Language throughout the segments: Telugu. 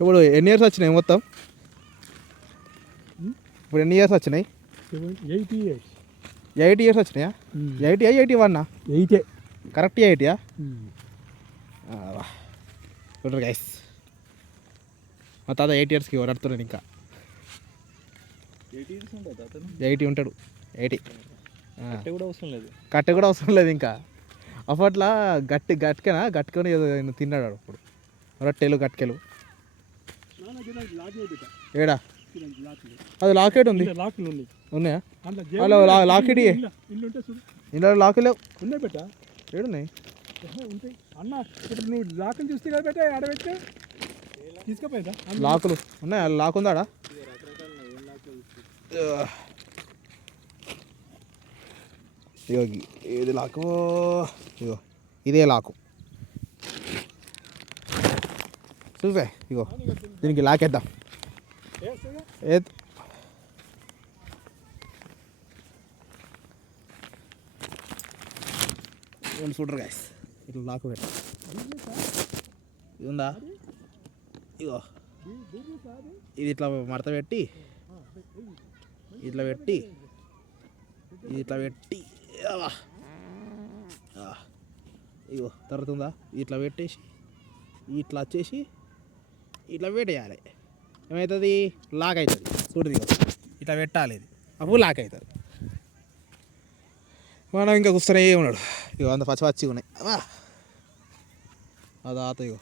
ఇప్పుడు ఎన్ని ఇయర్స్ వచ్చినాయి మొత్తం? ఇప్పుడు ఎన్ని ఇయర్స్ వచ్చినాయి? 8 years. 8 years వచ్చినాయా? 80 81 8 కరెక్ట్ 80 చూడరు గైస్, మా తాత 8 yearsకి నడుతున్నాడు ఇంకా. 80 ఉంటాడు. 80 కూడా అవసరం లేదు, కట్టె కూడా అవసరం లేదు ఇంకా. అప్పట్లో గట్టుకొని ఏదో తిన్నాడు అప్పుడు, రొట్టెలు గట్కెలు. ఏడా అది లాకెట్ ఉంది, ఉన్నాయా? అలా లాకెట్ ఇంట్లో లాకెట్ లేవు. ఉన్నాయి బెట్ట, ఏడున్నాయి అన్న. ఇప్పుడు నువ్వు లాకులు చూస్తే కదా బెట్ట, ఆడబెట్టే తీసుకుపోయిందా? లాకులు ఉన్నాయా? లాక్ ఉందాడా? ఇగో ఏది లాకు? ఇగో ఇదే లాకు. చూసే ఇగో దీనికి లాకేద్దాం. చూడరు గాయస్, ఇట్లా లాకు పెట్ట. ఇది ఉందా? ఇగో ఇది ఇట్లా మడత పెట్టి ఇట్లా పెట్టి ఇగో తరుగుతుందా? ఇట్లా పెట్టేసి ఇట్లా వచ్చేసి ఇట్లా పెట్టేయాలి. ఏమవుతుంది? లాక్ అవుతుంది. చూడు ఇగో ఇట్లా పెట్టాలి, ఇది అప్పుడు లాక్ అవుతుంది. మనం ఇంకా కూర్చొనే ఉన్నాడు. ఇగో అంత పచ్చిగా ఉన్నాయి. అది ఆత. ఇగో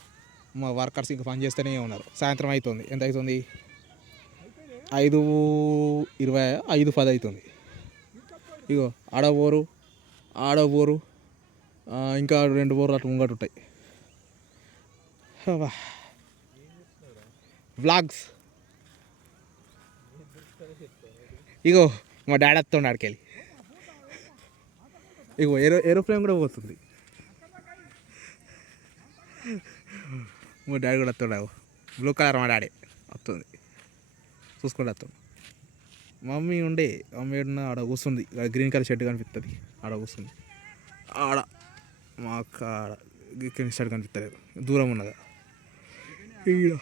మా వర్కర్స్ ఇంకా పని చేస్తూనే ఉన్నారు. సాయంత్రం అవుతుంది. ఎంత అవుతుంది? 5:20 5:10 అవుతుంది. ఇగో ఆడ బోరు ఇంకా 2 బోర్లు అట్లా ముంగట ఉంటాయి. వ్లాగ్స్. ఇగో మా డాడీ వస్తుండే ఆడికెళ్ళి. ఇగో ఏరోప్లేన్ కూడా పోతుంది. మా డాడీ కూడా వస్తుండే. బ్లూ కలర్ మా డాడీ వస్తుంది, చూసుకుంటూ వస్తాం. మమ్మీ ఆడ కూర్చుంది. గ్రీన్ కలర్ షర్ట్ కనిపిస్తుంది, ఆడ కూర్చుంది. ఆడ మా అక్క ఆడ గ్రీన్ షర్ట్ కనిపిస్తలేదు, దూరం ఉన్నదా? ఈడ